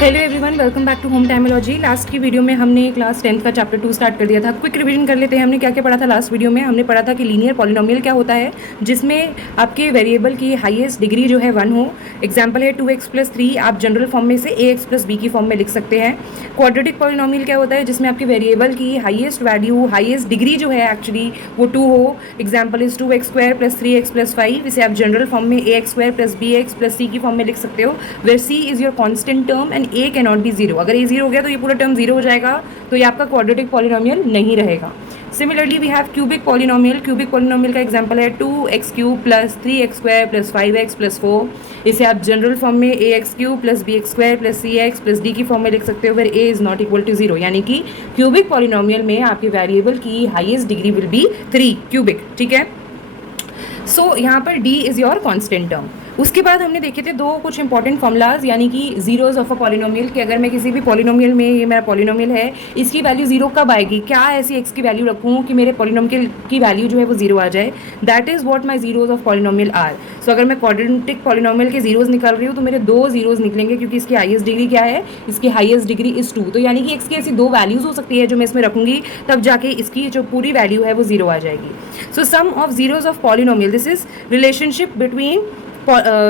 Hello everyone, welcome back to home टाइमोलॉजी। Last की video में हमने क्लास 10th का चैप्टर 2 स्टार्ट कर दिया था। क्विक रिवीजन कर लेते हैं। हमने क्या क्या पढ़ा था लास्ट वीडियो में। हमने पढ़ा था कि लीनियर पॉलिनोमियल क्या होता है, जिसमें आपके वेरिएबल की हाईएस्ट डिग्री जो है 1 हो। एग्जाम्पल है 2x+3। आप जनरल फॉर्म में से ax+b की फॉर्म में लिख सकते हैं। क्वाड्रेटिक पॉलिनोमियल क्या होता है, जिसमें आपके वेरिएबल की हाईएस्ट वैल्यू, हाईएस्ट डिग्री जो है एक्चुअली वो 2 हो। Example is 2x² + 3x + 5। इसे आप जनरल फॉर्म में ax² + bx + c की फॉर्म में लिख सकते हो, where c is your constant term and a can not be zero. अगर a जीरो हो गया तो ये पूरा टर्म जीरो हो जाएगा, तो ये आपका क्वाड्रेटिक पॉलिनोमियल नहीं रहेगा। Similarly we have cubic polynomial. Cubic polynomial का एग्जांपल है 2x³ + 3x² + 5x + 4। इसे आप जनरल फॉर्म में ax³ + bx² + cx + d की फॉर्म में लिख सकते हो, where a is not equal to zero. यानी कि क्यूबिक पॉलिनोमियल में आपके वेरिएबल की highest degree will be 3 cubic. ठीक है, सो यहाँ पर d is your constant term. उसके बाद हमने देखे थे दो कुछ इंपॉर्टेंट फॉर्मूलाज, यानी कि जीरोज ऑफ अ पॉलिनोमियल, कि अगर मैं किसी भी पॉलिनोमियल में, ये मेरा पॉलिनोमियल है, इसकी वैल्यू जीरो कब आएगी, क्या ऐसी एक्स की वैल्यू रखूँ कि मेरे पॉलिनोमियल की वैल्यू जो है वो जीरो आ जाए। That is what my zeros of polynomial are. So अगर मैं क्वाड्रेटिक पॉलिनोमियल के जीरोज निकाल रही हूँ तो मेरे दो जीरोज निकलेंगे, क्योंकि इसकी हाईएस्ट डिग्री क्या है, इसकी हाईएस्ट डिग्री इज 2। तो यानी कि एक्स की ऐसी दो वैल्यूज हो सकती है जो मैं इसमें रखूंगी, तब जाके इसकी जो पूरी वैल्यू है वो जीरो आ जाएगी। So sum of zeros of polynomial, this is relationship between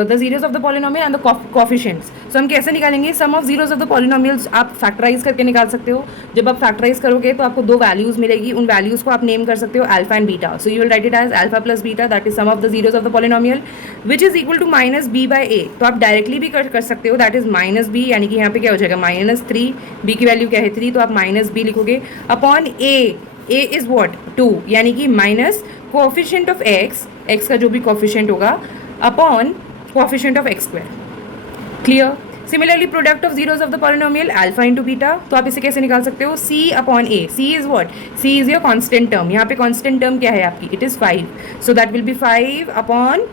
the zeros of the polynomial and the coefficients. So हम कैसे निकालेंगे sum of zeros of the polynomials? आप फैक्टराइज करके निकाल सकते हो। जब आप फैक्टराइज करोगे तो आपको दो वैल्यूज मिलेगी, उन वैल्यूज को आप नेम कर सकते हो alpha and beta. So you will write it as alpha plus beta, that is sum of the zeros of the polynomial which is equal to -b/a। तो आप डायरेक्टली भी कर सकते हो, दैट इज -b, यानी कि यहाँ पे क्या हो जाएगा -3। b की वैल्यू क्या है 3, तो आप -b लिखोगे अपॉन a इज व्हाट 2, यानी कि माइनस कोएफिशिएंट ऑफ x का जो भी कोएफिशिएंट होगा upon coefficient of x²। Clear. Similarly product of zeros of the polynomial alpha into beta, तो आप इसे कैसे निकाल सकते हो, c upon a। c is what, c is your constant term. यहाँ पे कांस्टेंट टर्म क्या है आपकी, it is 5, so that will B 5 upon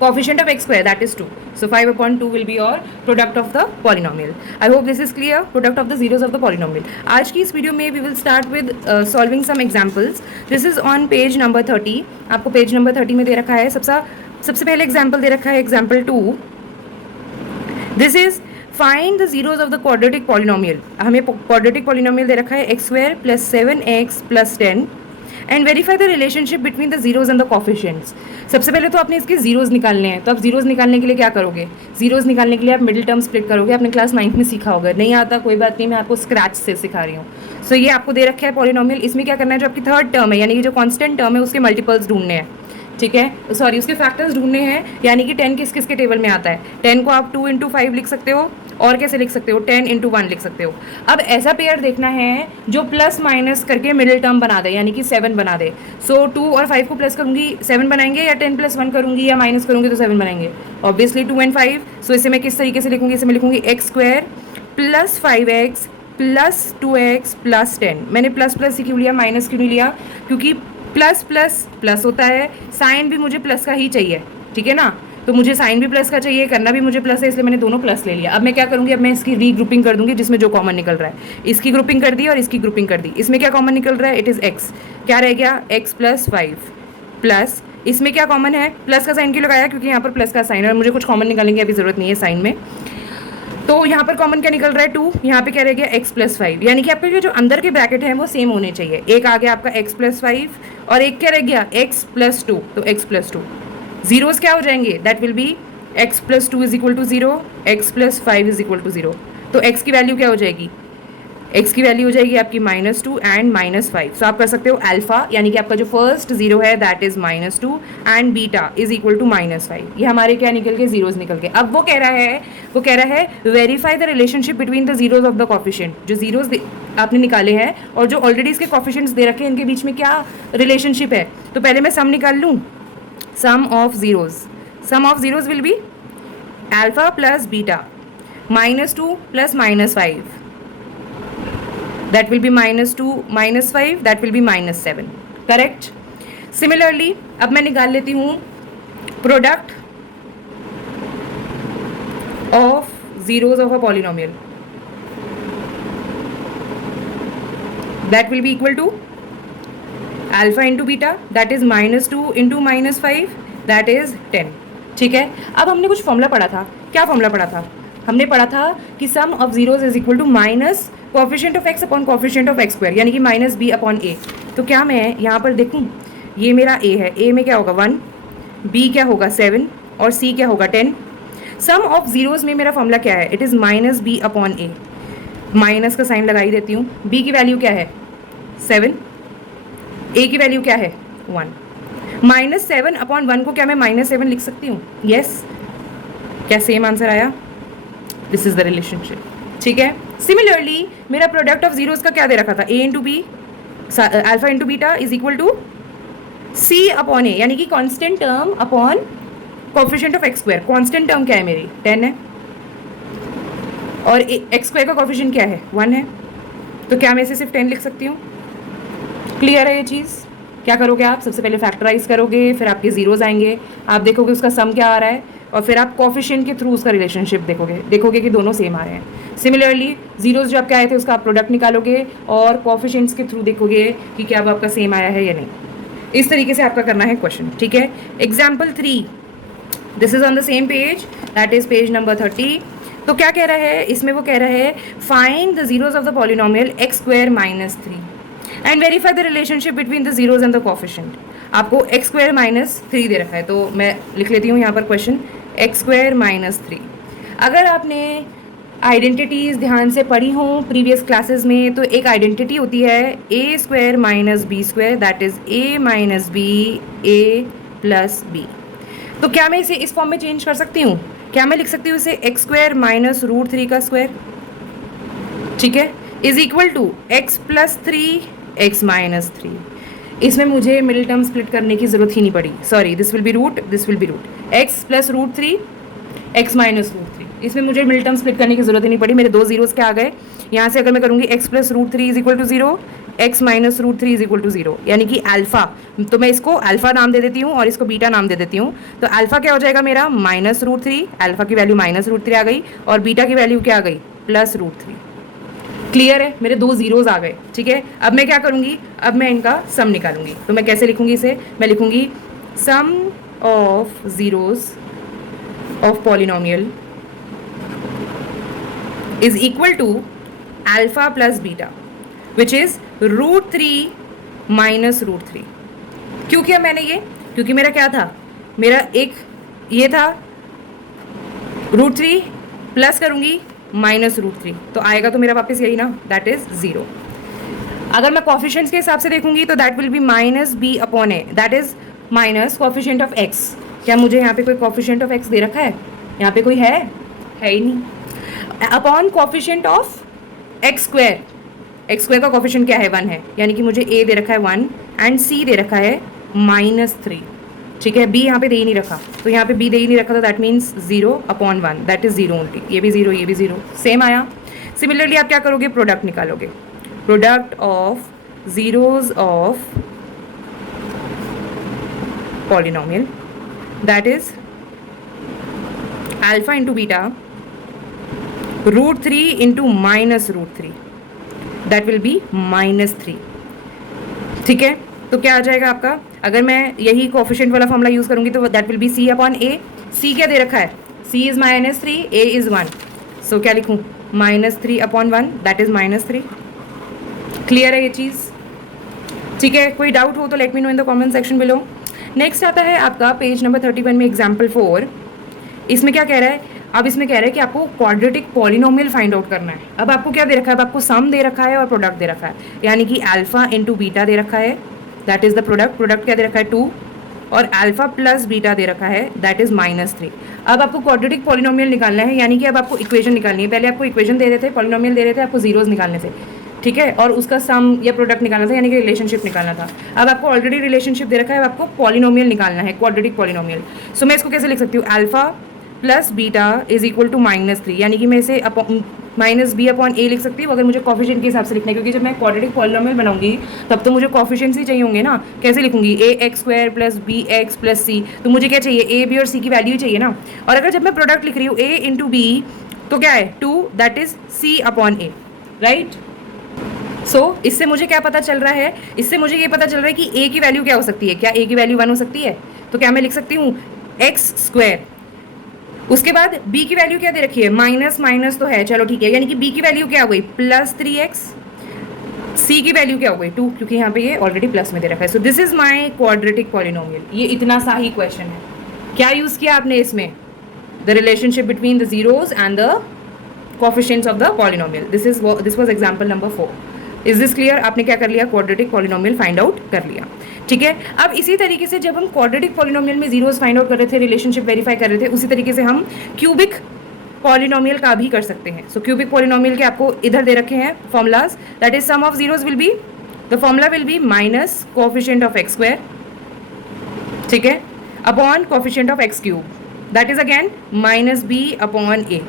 coefficient of x², that is 2. So 5/2 will be your product of the polynomial. I hope this is clear. Product of the zeros of the polynomial. आज की इस video में we will start with solving some examples. This is on page number 30. आपको page number 30 में दे रखा है सबसे पहले एग्जाम्पल दे रखा है, example 2। This is find the zeros of the quadratic polynomial. हमें क्वाड्रेटिक पॉलिनोमियल दे रखा है x² + 7x + 10 and verify the relationship between the zeros and the coefficients. सबसे पहले तो आपने इसके जीरोज निकालने हैं, तो आप जीरोज निकालने के लिए क्या करोगे, जीरोज निकालने के लिए आप मिडिल टर्म स्प्लिट करोगे। आपने क्लास 9th में सीखा होगा, नहीं आता कोई बात नहीं, मैं आपको स्क्रैच से सिखा रही हूँ। सो ये आपको दे रखा है पॉलिनोमियल, इसमें क्या करना है, जो आपकी थर्ड टर्म है यानी कि जो कॉन्स्टेंट टर्म है उसके मल्टीपल्स ढूंढने हैं। ठीक है, सॉरी उसके फैक्टर्स ढूंढने हैं, यानी कि 10 किस किस के टेबल में आता है। 10 को आप 2 × 5 लिख सकते हो, और कैसे लिख सकते हो, 10 × 1 लिख सकते हो। अब ऐसा पेयर देखना है जो प्लस माइनस करके मिडिल टर्म बना दे, यानी कि 7 बना दे। सो 2 और 5 को प्लस करूंगी 7 बनाएंगे, या 10 + 1 करूंगी या माइनस करूंगी तो 7 बनाएंगे, ऑब्वियसली 2 और 5। सो इसे मैं किस तरीके से लिखूंगी, इसे मैं लिखूंगी x² + 5x + 2x + 10। मैंने प्लस प्लस ही क्यों लिया, माइनस क्यों नहीं लिया, क्योंकि प्लस प्लस प्लस होता है, साइन भी मुझे प्लस का ही चाहिए। ठीक है ना, तो मुझे साइन भी प्लस का चाहिए, करना भी मुझे प्लस है, इसलिए मैंने दोनों प्लस ले लिया। अब मैं क्या करूँगी, अब मैं इसकी रीग्रुपिंग कर दूंगी, जिसमें जो कॉमन निकल रहा है। इसकी ग्रुपिंग कर दी और इसकी ग्रुपिंग कर दी। इसमें क्या कॉमन निकल रहा है, इट इज़ x। क्या रह गया, x + 5 प्लस इसमें क्या कॉमन है, प्लस का साइन क्यों लगाया, क्योंकि यहाँ पर प्लस का साइन है और मुझे कुछ कॉमन निकालने की अभी ज़रूरत नहीं है साइन में। तो यहाँ पर कॉमन क्या निकल रहा है 2, यहाँ पे क्या रह गया x + 5, यानी कि आपके जो अंदर के ब्रैकेट हैं वो सेम होने चाहिए। एक आ गया आपका x + 5 और एक क्या रह गया x + 2, तो x + 2। जीरोस क्या हो जाएंगे, that will B x + 2 = 0, x + 5 = 0। तो x की वैल्यू क्या हो जाएगी, x की वैल्यू हो जाएगी आपकी -2 एंड -5। सो आप कर सकते हो अल्फा, यानी कि आपका जो फर्स्ट जीरो है that is -2 and beta is equal to -5। ये हमारे क्या निकल के, जीरोज निकल के। अब वो कह रहा है verify the relationship between the zeros of the coefficient. जो जीरोज आपने निकाले हैं और जो ऑलरेडी इसके कोएफिशिएंट्स दे रखे हैं, इनके बीच में क्या रिलेशनशिप है। तो पहले मैं सम निकाल लूँ, sum of zeros will be alpha plus beta, -2 + -5, that will be -2 -5, that will be -7, correct. Similarly अब मैं निकाल लेती हूँ product of zeros of a polynomial, that will be equal to alpha into beta, that is -2 × -5, that is 10। ठीक है, अब हमने कुछ फॉर्मूला पढ़ा था, क्या फॉर्मूला पढ़ा था, हमने पढ़ा था कि sum of zeros is equal to minus coefficient of X upon coefficient of X square, यानी कि माइनस बी अपॉन ए। तो क्या मैं यहाँ पर देखूँ, ये मेरा ए है, ए में क्या होगा 1, बी क्या होगा 7 और सी क्या होगा 10। सम ऑफ जीरोज में मेरा फॉर्मूला क्या है, it is minus B upon A. Minus का साइन लगाई देती हूँ। बी की वैल्यू क्या है 7, ए की वैल्यू क्या है 1। माइनस 7 अपॉन 1 को क्या मैं -7 लिख सकती हूँ? यस। क्या सेम आंसर आया? This is the relationship. ठीक है। सिमिलरली मेरा प्रोडक्ट ऑफ जीरोज का क्या दे रखा था, A into B alpha into beta is equal to C upon A, यानी कि constant term upon coefficient of X square. Constant term क्या है मेरी 10 है और एक्स स्क्वायर का कोफिशिएंट क्या है 1 है। तो क्या मैं इसे सिर्फ 10 लिख सकती हूँ? क्लियर है ये चीज़? क्या करोगे आप, सबसे पहले फैक्टराइज करोगे, फिर आपके जीरोज आएंगे, आप देखोगे उसका सम क्या आ रहा है, और फिर आप कोफिशिएंट के थ्रू उसका रिलेशनशिप देखोगे कि दोनों सेम आ रहे हैं। सिमिलरली जीरोज जो आपके आए थे उसका आप प्रोडक्ट निकालोगे और कोफिशिएंट्स के थ्रू देखोगे कि क्या वो आपका सेम आया है या नहीं। इस तरीके से आपका करना है क्वेश्चन। ठीक है। Example 3, this is on the same page, that is page number 30। तो क्या कह रहा है इसमें, वो कह रहा है find the zeros of the polynomial x square minus 3 and verify the relationship between the zeros and the coefficient. आपको एक्स स्क्वायर माइनस 3 दे रखा है, तो मैं लिख लेती हूँ यहाँ पर क्वेश्चन एक्स स्क्वायर माइनस 3। अगर आपने आइडेंटिटीज़ ध्यान से पढ़ी हों प्रीवियस क्लासेस में, तो एक आइडेंटिटी होती है A square minus B square, that is A minus B A plus B. तो क्या मैं इसे इस फॉर्म में चेंज कर सकती हूँ? क्या मैं लिख सकती हूँ इसे एक्स स्क्वायर माइनस रूट 3 का स्क्वायर, ठीक है, is equal to X plus 3 X minus 3। इसमें मुझे मिडिल टर्म स्प्लिट करने की जरूरत ही नहीं पड़ी। Sorry, this will be root, this will be root, X plus root 3 X minus root 3। इसमें मुझे मिडिल टर्म स्प्लिट करने की जरूरत ही नहीं पड़ी, मेरे दो जीरोस क्या आ गए। यहाँ से अगर मैं करूँगी X plus root 3 is equal to 0, X minus root 3 is equal to 0, यानी कि अल्फा। तो मैं इसको अल्फा नाम दे देती हूँ और इसको बीटा नाम दे देती हूँ। तो अल्फा क्या हो जाएगा मेरा माइनस रूट 3, अल्फा की वैल्यू माइनस रूट 3 आ गई, और बीटा की वैल्यू क्या आ गई प्लस रूट 3। क्लियर है? मेरे दो जीरोज आ गए। ठीक है। अब मैं क्या करूँगी, अब मैं इनका सम निकालूंगी। तो मैं कैसे लिखूंगी इसे, मैं लिखूंगी sum of zeros of polynomial is equal to alpha plus beta which is root 3 minus root 3। क्यों किया मैंने ये? क्योंकि मेरा क्या था, मेरा एक ये था रूट 3 प्लस करूंगी माइनस रूट 3, तो आएगा तो मेरा वापस यही ना, दैट इज 0। अगर मैं कोफिशिएंट्स के हिसाब से देखूंगी तो that will be minus B upon A, that is minus coefficient of X. क्या मुझे यहाँ पे कोई कोफिशिएंट ऑफ एक्स दे रखा है? यहाँ पे कोई है ही नहीं। Upon coefficient of X square, x square का कोफिशिएंट क्या है 1 है, यानी कि मुझे ए दे रखा है 1 एंड सी दे रखा है माइनस 3। ठीक है। बी यहाँ पे दे ही नहीं रखा, तो यहाँ पे बी दे ही नहीं रखा, तो that means 0 upon 1, that is 0 only. ये भी 0, ये भी 0, सेम आया। सिमिलरली आप क्या करोगे, प्रोडक्ट निकालोगे, product of zeros of polynomial, that is alpha into beta root 3 into minus root 3, that will be minus 3। ठीक है। तो क्या आ जाएगा आपका, अगर मैं यही कोफिशिएंट वाला फॉर्मूला यूज करूंगी तो that will be C upon A. C क्या दे रखा है, C is minus 3, A is 1, so क्या लिखूं minus 3 upon 1, that is minus 3। Clear है ये चीज़? ठीक है। कोई डाउट हो तो let me know in the comment section below. Next आता है आपका पेज नंबर 31 में एग्जाम्पल 4। इसमें क्या कह रहा है, अब इसमें कह रहा है कि आपको क्वाड्रेटिक पॉलिनोमियल फाइंड आउट करना है। अब आपको क्या दे रखा है, अब आपको सम दे रखा है और प्रोडक्ट दे रखा है, यानी कि अल्फा इंटू बीटा दे रखा है, that is the product. Product क्या दे रखा है 2, और अल्फा प्लस बीटा दे रखा है, दैट इज माइनस 3। अब आपको क्वाड्रेटिक पॉलिनोमियल निकालना है, यानी कि अब आपको इक्वेशन निकालनी है। पहले आपको इक्वेशन दे देते, पॉलिनोमियल दे रहे थे आपको जीरोज निकालने थे, ठीक है, और उसका सम या प्रोडक्ट निकालना था, यानी कि रिलेशनशिप निकालना था। अब आपको ऑलरेडी रिलेशनशिप दे रखा है, अब आपको पॉलिनोमियल निकालना है, क्वाड्रेटिक पॉलिनोमियल। सो मैं इसको कैसे लिख सकती हूँ, alpha plus beta is equal to minus 3, यानी कि मैं इसे माइनस बी अपॉन ए लिख सकती हूँ अगर मुझे कॉफिशिएंट के हिसाब से लिखना है, क्योंकि जब मैं क्वाड्रेटिक पॉलिनोमियल बनाऊंगी तब तो मुझे कॉफिशिएंट्स ही चाहिए होंगे ना। कैसे लिखूंगी, A X square plus B X plus C, तो मुझे क्या चाहिए, ए बी और सी की वैल्यू ही चाहिए ना। और अगर जब मैं प्रोडक्ट लिख रही हूँ ए इंटू बी, तो क्या है 2, that is C upon A, right. So इससे मुझे क्या पता चल रहा है, इससे मुझे ये पता चल रहा है कि ए की वैल्यू क्या हो सकती है, क्या ए की वैल्यू 1 हो सकती है। तो क्या मैं लिख सकती हूँ एक्स स्क्वायर उसके बाद b की वैल्यू क्या दे रखी है, माइनस माइनस तो है, चलो ठीक है, यानी कि b की वैल्यू क्या हो गई प्लस 3x, c की वैल्यू क्या हो गई 2, क्योंकि यहाँ पे ये ऑलरेडी प्लस में दे रखा है। So this is my quadratic polynomial. ये इतना सा ही क्वेश्चन है। क्या यूज किया आपने इसमें, the relationship between the zeros and the coefficients of the polynomial. This was example number 4। Is this clear? आपने क्या कर लिया, क्वाड्रेटिक पॉलिनोमियल फाइंड आउट कर लिया। ठीक है, अब इसी तरीके से जब हम क्वाड्रेटिक पॉलिनोमियल में जीरोस फाइंड आउट कर रहे थे, रिलेशनशिप वेरीफाई कर रहे थे, उसी तरीके से हम क्यूबिक पॉलिनोमियल का भी कर सकते हैं। सो क्यूबिक पॉलिनोमियल के आपको इधर दे रखे हैं formulas, that is sum of zeros will be, the formula will be minus coefficient of X square, ठीक है, upon coefficient of X cube, that is again minus B upon A.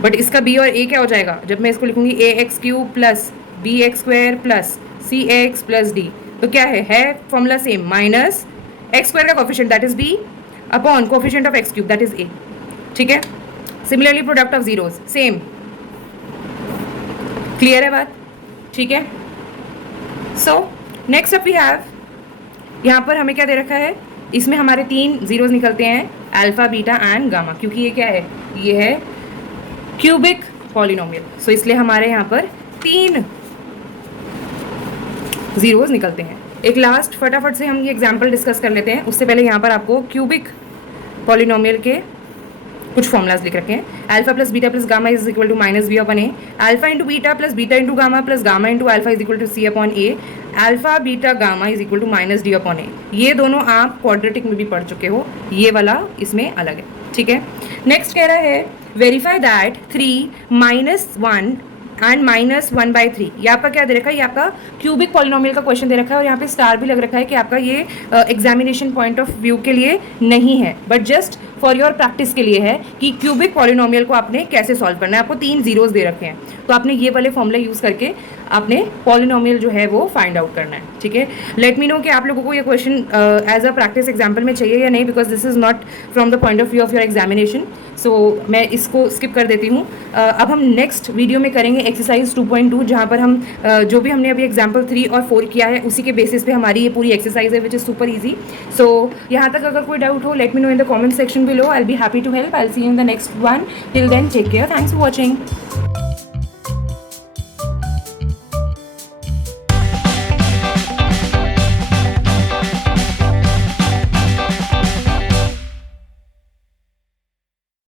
But इसका b और a क्या हो जाएगा, जब मैं इसको लिखूंगी A X cube plus B X square plus C X plus D, तो क्या है formula same, minus X square का coefficient that is b upon coefficient of X cube that is a। ठीक है, similarly product of zeros same. Clear है बात? ठीक है, so next up we have, यहाँ पर हमें क्या दे रखा है, इसमें हमारे 3 जीरोस निकलते हैं, अल्फा बीटा एंड गामा, क्योंकि ये क्या है, ये है क्यूबिक पॉलिनोमियल। सो इसलिए हमारे यहाँ पर 3 जीरोस निकलते हैं। एक लास्ट फटाफट से हम ये एग्जांपल डिस्कस कर लेते हैं, उससे पहले यहाँ पर आपको क्यूबिक पॉलिनोमियल के कुछ फॉर्मूलाज लिख रखे हैं। Alpha plus beta plus gamma is equal to minus B upon A, alpha into beta plus beta into gamma plus gamma into alpha is equal to C upon A, alpha beta gamma is equal to minus D upon A. ये दोनों आप quadratic में भी पढ़ चुके हो, ये वाला इसमें अलग है। ठीक है, नेक्स्ट कह रहा है verify that 3 minus 1 and minus 1/3, ये आपका क्या दे रखा है, ये आपका क्यूबिक पॉलिनोमियल का क्वेश्चन दे रखा है, और यहाँ पे स्टार भी लग रखा है कि आपका ये एग्जामिनेशन पॉइंट ऑफ व्यू के लिए नहीं है, but just for your practice के लिए है कि क्यूबिक पॉलिनोमियल को आपने कैसे सॉल्व करना है। आपको 3 जीरोस दे रखे हैं, तो आपने ये वाले फॉर्मूला यूज़ करके आपने पॉलिनोमियल जो है वो फाइंड आउट करना है। ठीक है, लेट मी नो कि आप लोगों को ये question as a practice example में चाहिए या नहीं, because this is not from the point of view of your examination. So मैं इसको स्किप कर देती हूँ। अब हम नेक्स्ट वीडियो में करेंगे एक्सरसाइज 2.2, जहाँ पर हम जो भी हमने अभी एग्जाम्पल 3 और 4 किया है उसी के बेसिस पे हमारी ये पूरी एक्सरसाइज है, which is super easy. So यहाँ तक अगर कोई डाउट हो, let me know in the comment section below, I will be happy to help. I will see you in the next one. Till then take care, thanks for watching.